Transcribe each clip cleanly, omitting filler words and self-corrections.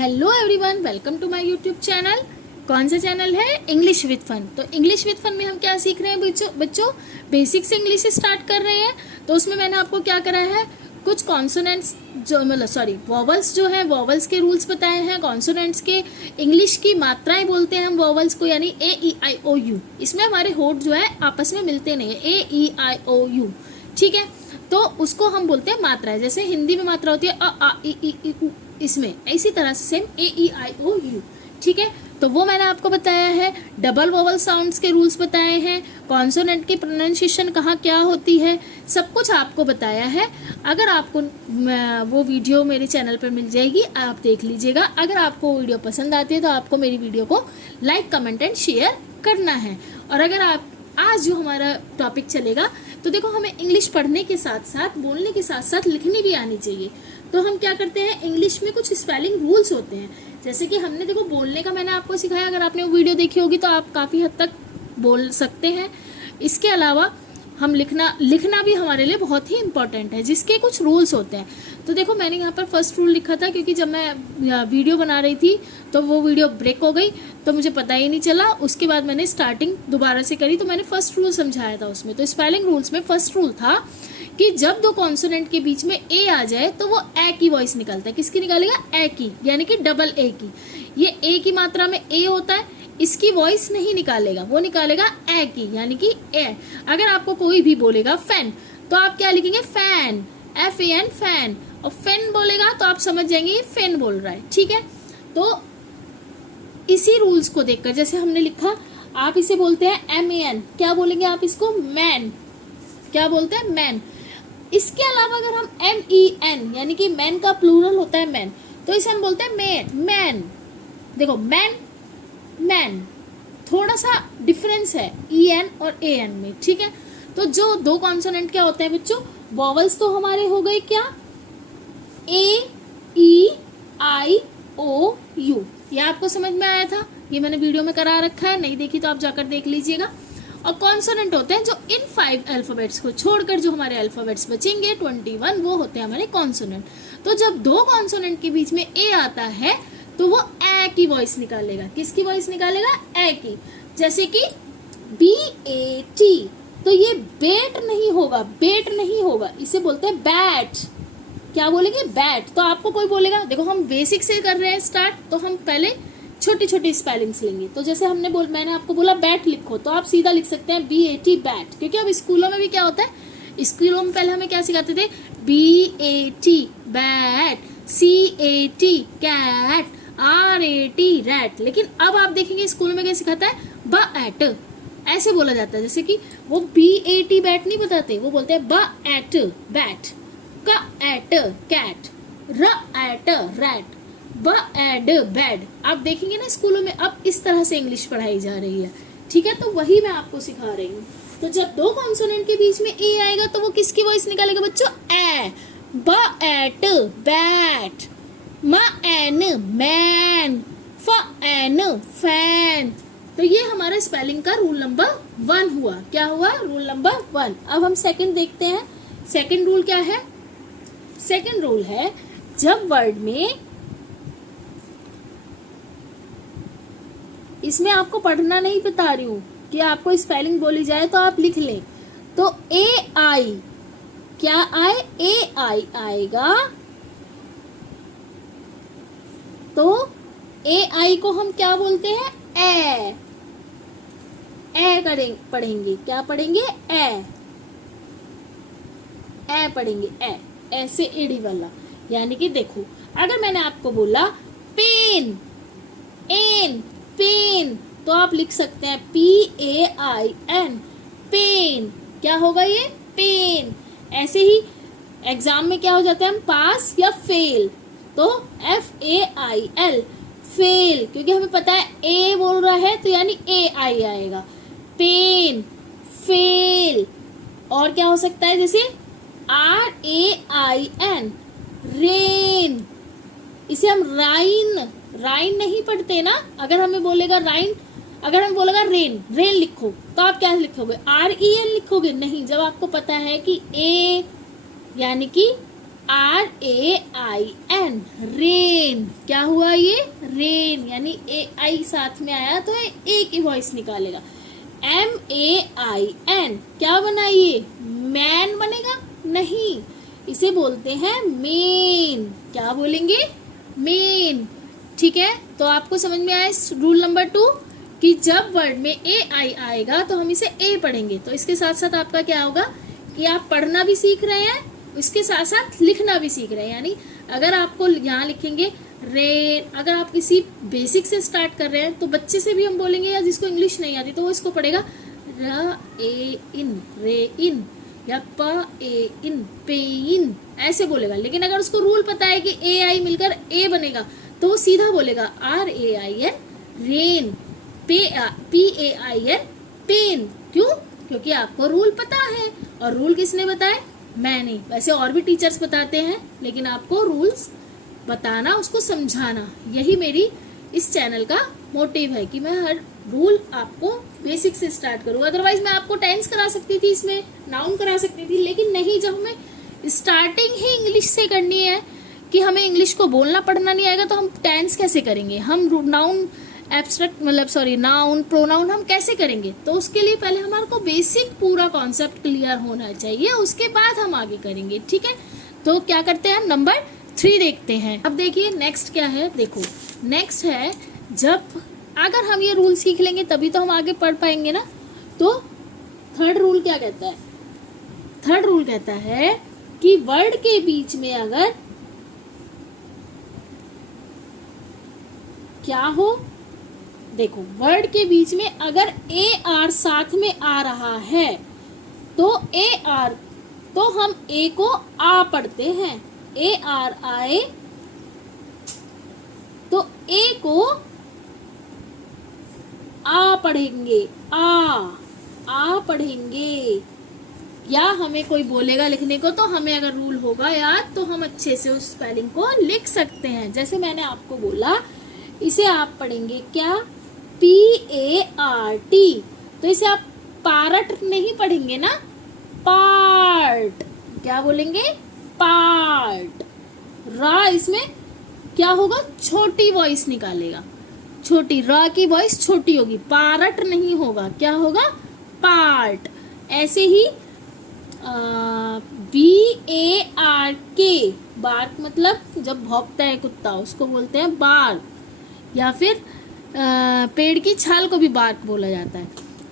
Hello everyone, welcome to my YouTube channel. कौन सा channel है? English with fun. तो इंग्लिश विद फन में हम क्या सीख रहे हैं बच्चों? बेसिक से इंग्लिश स्टार्ट कर रहे हैं। तो उसमें मैंने आपको क्या कराया है, कुछ कॉन्सोनेंट्स वॉवल्स जो है, वॉवल्स के रूल्स बताए हैं। कॉन्सोनेंट्स के इंग्लिश की मात्राएं बोलते हैं हम वॉवल्स को, यानी ए ई आई ओ यू। इसमें हमारे होठ जो है आपस में मिलते नहीं है, ए ई आई ओ यू, ठीक है। तो उसको हम बोलते हैं मात्राएं। जैसे हिंदी में मात्रा होती है अ आ ई उ, इसमें इसी तरह से same A E I O you, ठीक है। तो वो मैंने आपको बताया है। डबल वोवल साउंड्स के रूल्स बताए हैं, कॉन्सोनेंट की प्रोनाउंसिएशन कहाँ क्या होती है, सब कुछ आपको बताया है। अगर आपको वो वीडियो मेरे चैनल पर मिल जाएगी, आप देख लीजिएगा। अगर आपको वीडियो पसंद आती है तो आपको मेरी वीडियो को लाइक, कमेंट एंड शेयर करना है। और अगर आप आज जो हमारा टॉपिक चलेगा, तो देखो हमें इंग्लिश पढ़ने के साथ साथ, बोलने के साथ साथ लिखनी भी आनी चाहिए। तो हम क्या करते हैं, इंग्लिश में कुछ स्पेलिंग रूल्स होते हैं। जैसे कि हमने देखो बोलने का मैंने आपको सिखाया, अगर आपने वो वीडियो देखी होगी तो आप काफ़ी हद तक बोल सकते हैं। इसके अलावा हम लिखना भी हमारे लिए बहुत ही इम्पोर्टेंट है, जिसके कुछ रूल्स होते हैं। तो देखो मैंने यहाँ पर फर्स्ट रूल लिखा था, क्योंकि जब मैं वीडियो बना रही थी तो वो वीडियो ब्रेक हो गई, तो मुझे पता ही नहीं चला। उसके बाद मैंने स्टार्टिंग दोबारा से करी, तो मैंने फर्स्ट रूल समझाया था उसमें। तो स्पेलिंग रूल्स में फर्स्ट रूल था कि जब दो कॉन्सोनेंट के बीच में ए आ जाए तो वो ए की वॉइस निकालता है। किसकी निकालेगा? ए की, यानी कि डबल ए की। ये ए की मात्रा में ए होता है, इसकी वॉइस नहीं निकालेगा, वो निकालेगा ए की, यानी कि ए। अगर आपको कोई भी बोलेगा फैन, तो आप क्या लिखेंगे? Fan, F A N, fan. और फैन बोलेगा तो आप समझ जाएंगे ये फैन बोल रहा है, ठीक है। तो इसी रूल्स को देखकर, जैसे हमने लिखा, आप इसे बोलते हैं एम ए एन, क्या बोलेंगे आप इसको? मैन। क्या बोलते हैं? मैन। इसके अलावा अगर हम एम ई एन, यानी कि मैन का प्लूरल होता है मैन, तो इसे हम बोलते हैं मैन। मैन, देखो मैन, मैन, थोड़ा सा डिफरेंस है ई एन और ए एन में, ठीक है। तो जो दो कॉन्सोनेंट क्या होते हैं बच्चों? वॉवल्स तो हमारे हो गए क्या? ए ई आई ओ यू। ये आपको समझ में आया था? ये मैंने वीडियो में करा रखा है, नहीं देखी तो आप जाकर देख लीजिएगा। और कॉन्सोनेंट होते हैं जो इन 5 अल्फाबेट्स को छोड़कर जो हमारे अल्फाबेट्स बचेंगे 21, वो होते हैं हमारे कॉन्सोनेंट। तो जब दो कॉन्सोनेंट के बीच में ए आता है तो वो ए की वॉइस निकालेगा। किसकी वॉइस निकालेगा? ए की। जैसे कि बी ए टी, तो ये बेट नहीं होगा, बेट नहीं होगा, इसे बोलते हैं बैट। क्या बोलेंगे? बैट। तो आपको कोई बोलेगा, देखो हम बेसिक से कर रहे हैं स्टार्ट, तो हम पहले छोटी छोटी स्पेलिंग्स लेंगे। तो जैसे मैंने आपको बोला बैट लिखो, तो आप सीधा लिख सकते हैं बी ए टी, बैट। क्योंकि अब स्कूलों में भी क्या होता है, स्कूलों में पहले हमें क्या सिखाते थे? B A T bat, C A T cat, R A T rat. लेकिन अब आप देखेंगे स्कूल में क्या सिखाता है? ब एट, ऐसे बोला जाता है। जैसे कि वो बी ए टी बैट नहीं बताते, वो बोलते हैं ब एट बैट, क एट कैट, र एट रैट, ब एड बैड। आप देखेंगे ना स्कूलों में अब इस तरह से इंग्लिश पढ़ाई जा रही है, ठीक है। तो वही मैं आपको सिखा रही हूँ। तो जब दो कॉन्सोनेंट के बीच में ए आएगा तो वो किसकी वॉइस निकालेगा बच्चों? ए। ब एट बैट, म एन मैन, फ एन फैन। तो ये हमारा स्पेलिंग का रूल नंबर 1 हुआ। क्या हुआ? Rule number 1। अब हम सेकंड देखते हैं। सेकंड रूल क्या है? सेकंड रूल है, जब वर्ड में, इसमें आपको पढ़ना नहीं बता रही हूँ कि आपको स्पेलिंग बोली जाए तो आप लिख लें। तो ए आई, क्या आए? ए आई आएगा, तो ए आई को हम क्या बोलते हैं? ए। ए पढ़ेंगे, क्या पढ़ेंगे? ए। ए पढ़ेंगे, ए, ऐसे एड़ी वाला। यानी कि देखो, अगर मैंने आपको बोला पेन, एन, पेन, तो आप लिख सकते हैं P A I N, pain. क्या होगा ये? पेन। ऐसे ही एग्जाम में क्या हो जाता है, हम पास या फेल, तो F A I L, fail. क्योंकि हमें पता है ए बोल रहा है तो यानी ए आई आएगा। Pain, fail. और क्या हो सकता है? जैसे R A I N, rain. इसे हम राइन नहीं पढ़ते ना। अगर हमें बोलेगा राइन, अगर हम बोलेगा रेन, रेन लिखो, तो आप क्या लिखोगे? आर ई एन लिखोगे? नहीं। जब आपको पता है कि ए यानी कि RAIN, रेन। क्या हुआ ये? रेन, यानी AI साथ में आया तो ए की वॉइस निकालेगा। MAIN, क्या बना ये? मैन बनेगा? नहीं, इसे बोलते हैं मेन। क्या बोलेंगे? मेन। ठीक है, तो आपको समझ में आया रूल नंबर 2 कि जब वर्ड में AI आएगा तो हम इसे ए पढ़ेंगे। तो इसके साथ साथ आपका क्या होगा कि आप पढ़ना भी सीख रहे हैं, इसके साथ साथ लिखना भी सीख रहे हैं। यानी अगर आपको यहाँ लिखेंगे रेन, अगर आप किसी बेसिक से स्टार्ट कर रहे हैं तो बच्चे से भी हम बोलेंगे, या जिसको इंग्लिश नहीं आती तो वो इसको पढ़ेगा इन, रे इन, या इन, पे इन, ऐसे बोलेगा। लेकिन अगर उसको रूल पता है कि AI मिलकर ए बनेगा तो वो सीधा बोलेगा RAIN, रेन, PAIN, पेन। क्यों? क्योंकि आपको रूल पता है। और रूल किसने बताए? मैंने। वैसे और भी टीचर्स बताते हैं, लेकिन आपको रूल्स बताना, उसको समझाना, यही मेरी इस चैनल का मोटिव है कि मैं हर रूल आपको बेसिक से स्टार्ट करूँ। अदरवाइज मैं आपको टेंस करा सकती थी, इसमें नाउन करा सकती थी, लेकिन नहीं, जब हमें स्टार्टिंग ही इंग्लिश से करनी है कि हमें इंग्लिश को बोलना पढ़ना नहीं आएगा तो हम टेंस कैसे करेंगे? हम नाउन एब्स्ट्रैक्ट नाउन प्रोनाउन हम कैसे करेंगे? तो उसके लिए पहले हमारे को बेसिक पूरा कॉन्सेप्ट क्लियर होना चाहिए, उसके बाद हम आगे करेंगे। ठीक है, तो क्या करते हैं, नंबर 3 देखते हैं। अब देखिए नेक्स्ट क्या है। देखो नेक्स्ट है, जब अगर हम ये रूल सीख लेंगे तभी तो हम आगे पढ़ पाएंगे ना। तो थर्ड रूल क्या कहता है? थर्ड रूल कहता है कि वर्ड के बीच में अगर क्या हो, देखो वर्ड के बीच में अगर AR साथ में आ रहा है तो AR, तो हम ए को आ पढ़ते हैं। AR आए तो ए को आ पढ़ेंगे, आ पढ़ेंगे। या हमें कोई बोलेगा लिखने को तो हमें अगर रूल होगा याद तो हम अच्छे से उस स्पेलिंग को लिख सकते हैं। जैसे मैंने आपको बोला, इसे आप पढ़ेंगे क्या? PART। तो इसे आप पार्ट नहीं पढ़ेंगे ना, पार्ट। क्या बोलेंगे? पार्ट। रा इसमें क्या होगा? छोटी वॉइस निकालेगा, छोटी रा की वॉइस छोटी होगी, पार्ट नहीं होगा, क्या होगा? पार्ट। ऐसे ही BARK, बार्क मतलब जब भौंकता है कुत्ता उसको बोलते हैं बार्क, या फिर पेड़ की छाल को भी बार्क बोला जाता है।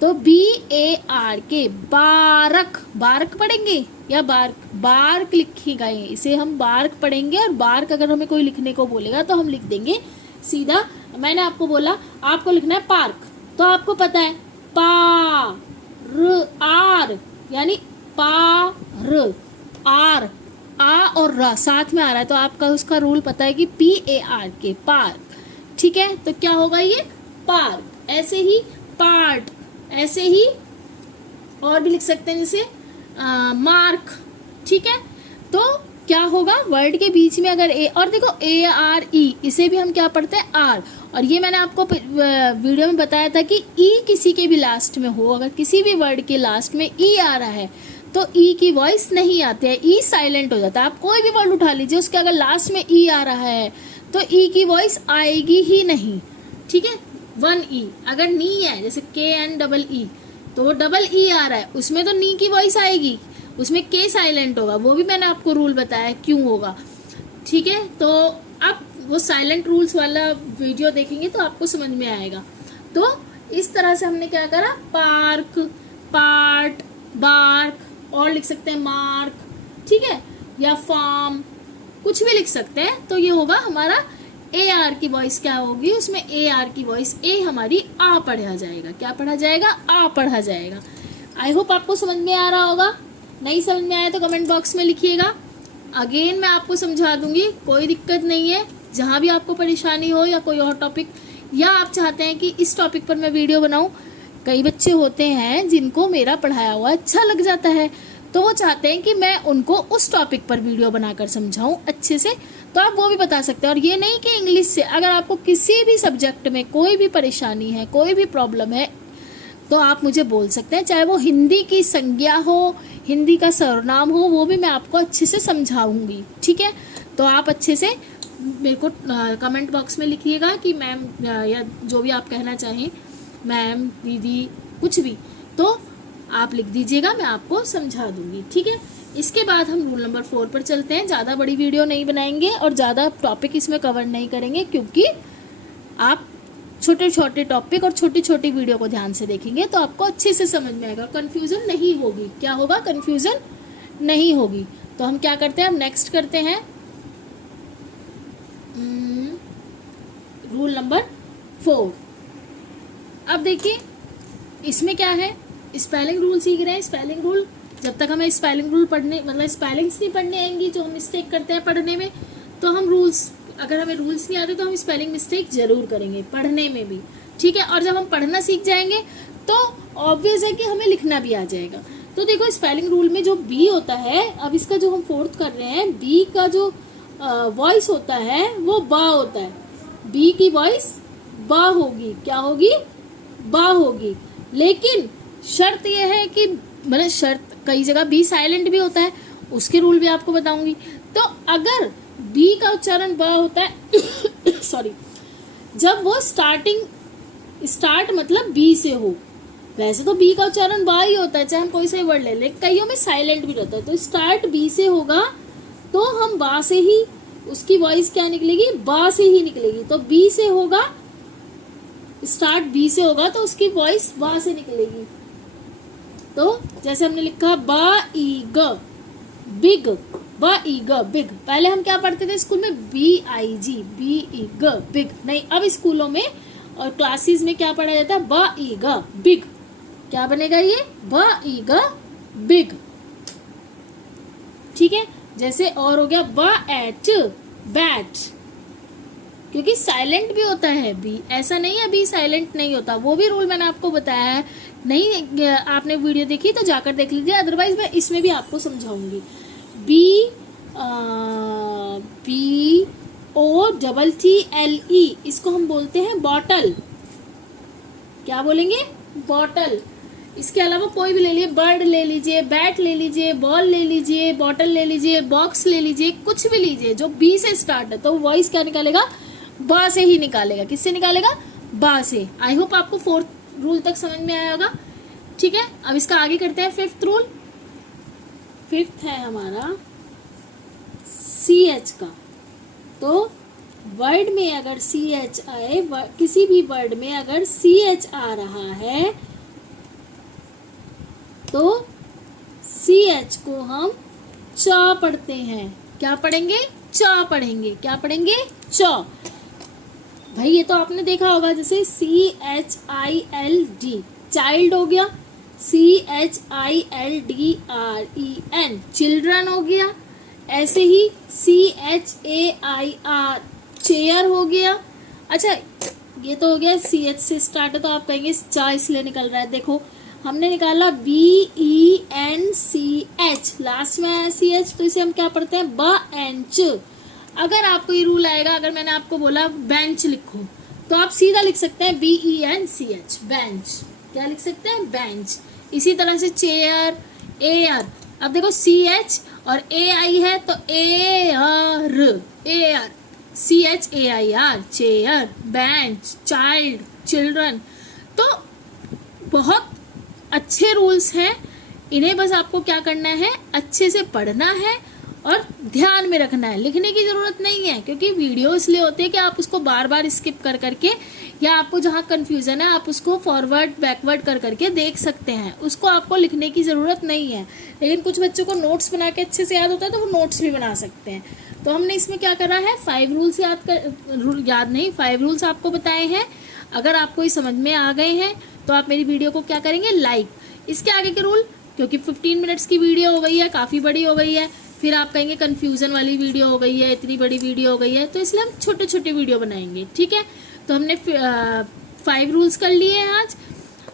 तो BARK, बारक, बारक पढ़ेंगे या बार्क? बार्क लिखेगा, इसे हम बार्क पढ़ेंगे। और बार्क अगर हमें कोई लिखने को बोलेगा तो हम लिख देंगे सीधा। मैंने आपको बोला आपको लिखना है पार्क, तो आपको पता है आर, यानी पार, आर, आ और रा साथ में आ रहा है तो आपका उसका रूल पता है कि PARK, पार्क। ठीक है, तो क्या होगा ये? पार्क। ऐसे ही पार्ट, ऐसे ही और भी लिख सकते हैं, जैसे मार्क। ठीक है, तो क्या होगा? वर्ड के बीच में अगर ए, और देखो ARE, इसे भी हम क्या पढ़ते हैं? आर। और ये मैंने आपको वीडियो में बताया था कि ई किसी के भी लास्ट में हो, अगर किसी भी वर्ड के लास्ट में ई आ रहा है तो ई की वॉइस नहीं आती है, ई साइलेंट हो जाता है। आप कोई भी वर्ड उठा लीजिए, उसके अगर लास्ट में ई आ रहा है तो ई की वॉइस आएगी ही नहीं। ठीक है, 1 ई। अगर नी है, जैसे KNEE, तो वो डबल ई आ रहा है, उसमें तो नी की वॉइस आएगी, उसमें के साइलेंट होगा। वो भी मैंने आपको रूल बताया क्यों होगा। ठीक है, तो अब वो साइलेंट रूल्स वाला वीडियो देखेंगे तो आपको समझ में आएगा। तो इस तरह से हमने क्या करा? पार्क, पार्ट, बार्क, और लिख सकते हैं मार्क। ठीक है, या फार्म, कुछ भी लिख सकते हैं। तो ये होगा हमारा AR की वॉइस क्या होगी? उसमें AR की वॉइस ए हमारी आ पढ़ा जाएगा। क्या पढ़ा जाएगा? आ पढ़ा जाएगा। आई होप आपको समझ में आ रहा होगा। नहीं समझ में आया तो कमेंट बॉक्स में लिखिएगा, अगेन मैं आपको समझा दूंगी, कोई दिक्कत नहीं है। जहाँ भी आपको परेशानी हो या कोई और टॉपिक, या आप चाहते हैं कि इस टॉपिक पर मैं वीडियो बनाऊं, कई बच्चे होते हैं जिनको मेरा पढ़ाया हुआ अच्छा लग जाता है तो वो चाहते हैं कि मैं उनको उस टॉपिक पर वीडियो बनाकर समझाऊं अच्छे से, तो आप वो भी बता सकते हैं। और ये नहीं कि इंग्लिश से, अगर आपको किसी भी सब्जेक्ट में कोई भी परेशानी है, कोई भी प्रॉब्लम है, तो आप मुझे बोल सकते हैं, चाहे वो हिंदी की संज्ञा हो, हिंदी का सर्वनाम हो, वो भी मैं आपको अच्छे से समझाऊंगी, ठीक है। तो आप अच्छे से मेरे को कमेंट बॉक्स में लिखिएगा कि मैम या जो भी आप कहना चाहें, मैम, दीदी, कुछ भी, तो आप लिख दीजिएगा, मैं आपको समझा दूंगी, ठीक है। इसके बाद हम रूल नंबर 4 पर चलते हैं। ज़्यादा बड़ी वीडियो नहीं बनाएंगे और ज़्यादा टॉपिक इसमें कवर नहीं करेंगे, क्योंकि आप छोटे छोटे टॉपिक और छोटी छोटी वीडियो को ध्यान से देखेंगे तो आपको अच्छे से समझ में आएगा, कन्फ्यूज़न नहीं होगी। क्या होगा? कन्फ्यूज़न नहीं होगी। तो हम क्या करते हैं, अब नेक्स्ट करते हैं रूल नंबर 4। अब देखिए इसमें क्या है, स्पेलिंग रूल सीख रहे हैं। स्पेलिंग रूल, जब तक हमें स्पेलिंग रूल पढ़ने, मतलब स्पेलिंग्स नहीं पढ़ने आएंगी जो हम मिस्टेक करते हैं पढ़ने में, तो हम रूल्स, अगर हमें रूल्स नहीं आते तो हम स्पेलिंग मिस्टेक जरूर करेंगे पढ़ने में भी, ठीक है। और जब हम पढ़ना सीख जाएंगे तो ऑब्वियस है कि हमें लिखना भी आ जाएगा। तो देखो स्पेलिंग रूल में जो बी होता है, अब इसका जो हम 4th कर रहे हैं, बी का जो वॉइस होता है वो बा होता है। बी की वॉइस बा होगी। क्या होगी? बा होगी। लेकिन शर्त यह है कि, मतलब शर्त, कई जगह बी साइलेंट भी होता है, उसके रूल भी आपको बताऊंगी। तो अगर बी का उच्चारण ब होता है सॉरी, जब वो स्टार्ट मतलब बी से हो, वैसे तो बी का उच्चारण बा ही होता है चाहे हम कोई सा ही वर्ड ले लें, कईयों में साइलेंट भी रहता है। तो स्टार्ट बी से होगा तो हम बा से ही, उसकी वॉइस क्या निकलेगी? बा से ही निकलेगी। तो बी से होगा, स्टार्ट बी से होगा तो उसकी वॉइस बा से निकलेगी। तो जैसे हमने लिखा बा ई ग, बिग, बा ई ग, बिग। पहले हम क्या पढ़ते थे स्कूल में? BIG, BE ग, बिग। नहीं, अब स्कूलों में और क्लासेस में क्या पढ़ा जाता है? बा ई ग, बिग। क्या बनेगा ये? बा ई ग, बिग, ठीक है। जैसे और हो गया बा एट, बैट, क्योंकि साइलेंट भी होता है बी, ऐसा नहीं है बी साइलेंट नहीं होता। वो भी रूल मैंने आपको बताया है, नहीं आपने वीडियो देखी तो जाकर देख लीजिए, अदरवाइज मैं इसमें भी आपको समझाऊंगी। BOTTLE, इसको हम बोलते हैं बॉटल। क्या बोलेंगे? बॉटल। इसके अलावा कोई भी ले लीजिए, बर्ड ले लीजिए, बैट ले लीजिए, बॉल ले लीजिए, बॉटल ले लीजिए, बॉक्स ले लीजिए, कुछ भी लीजिए जो बी से स्टार्ट है, तो वॉइस क्या निकालेगा? बा से ही निकालेगा। किससे निकालेगा? बा से। आई होप आपको 4th रूल तक समझ में आया होगा, ठीक है। अब इसका आगे करते हैं 5th रूल। 5th है हमारा CH का। तो वर्ड में अगर CH आए, किसी भी वर्ड में अगर CH आ रहा है तो CH को हम च पढ़ते हैं। क्या पढ़ेंगे? च पढ़ेंगे। क्या पढ़ेंगे? च। भाई ये तो आपने देखा होगा, जैसे CHILD, चाइल्ड हो गया, CHILDREN, चिल्ड्रन हो गया। ऐसे ही CHAIR, चेयर हो गया। अच्छा, ये तो हो गया CH से स्टार्ट है, तो आप कहेंगे चा इसलिए निकल रहा है। देखो हमने निकाला BENCH, लास्ट में आया CH, तो इसे हम क्या पढ़ते हैं? बेंच। अगर आपको ये रूल आएगा, अगर मैंने आपको बोला बेंच लिखो, तो आप सीधा लिख सकते हैं BENCH, बेंच। क्या लिख सकते हैं? बेंच। इसी तरह से चेयर, एयर। अब देखो CH और AI है तो AR, CHAIR, chair, bench, child, children. तो बहुत अच्छे रूल्स हैं, इन्हें बस आपको क्या करना है? अच्छे से पढ़ना है और ध्यान में रखना है। लिखने की ज़रूरत नहीं है, क्योंकि वीडियो इसलिए होती है कि आप उसको बार बार स्किप कर करके, या आपको जहाँ कन्फ्यूज़न है आप उसको फॉरवर्ड बैकवर्ड कर करके देख सकते हैं, उसको आपको लिखने की ज़रूरत नहीं है। लेकिन कुछ बच्चों को नोट्स बना के अच्छे से याद होता है तो वो नोट्स भी बना सकते हैं। तो हमने इसमें क्या करा है? 5 रूल्स फाइव रूल्स आपको बताए हैं। अगर आपको ये समझ में आ गए हैं तो आप मेरी वीडियो को क्या करेंगे? लाइक। इसके आगे के रूल, क्योंकि 15 मिनट्स की वीडियो हो गई है, काफ़ी बड़ी हो गई है, फिर आप कहेंगे कन्फ्यूज़न वाली वीडियो हो गई है, इतनी बड़ी वीडियो हो गई है, तो इसलिए हम छोटे छोटे वीडियो बनाएंगे, ठीक है। तो हमने 5 रूल्स कर लिए हैं आज।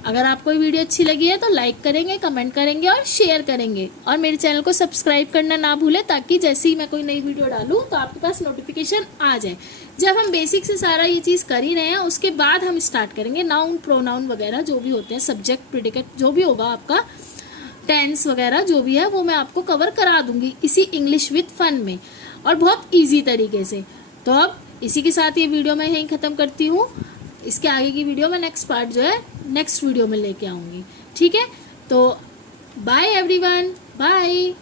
अगर आपको ये वीडियो अच्छी लगी है तो लाइक करेंगे, कमेंट करेंगे और शेयर करेंगे, और मेरे चैनल को सब्सक्राइब करना ना भूलें, ताकि जैसे ही मैं कोई नई वीडियो डालूँ तो आपके पास नोटिफिकेशन आ जाए। जब हम बेसिक से सारा ये चीज़ कर ही रहे हैं, उसके बाद हम स्टार्ट करेंगे नाउन, प्रोनाउन वगैरह जो भी होते हैं, सब्जेक्ट, प्रेडिकेट, जो भी होगा आपका, टेंस वगैरह जो भी है वो मैं आपको कवर करा दूंगी इसी इंग्लिश विद फन में, और बहुत ईजी तरीके से। तो अब इसी के साथ ये वीडियो मैं यहीं ख़त्म करती हूँ। इसके आगे की वीडियो मैं नेक्स्ट पार्ट जो है नेक्स्ट वीडियो में लेके आऊँगी। ठीक है, तो बाय एवरीवन, बाय।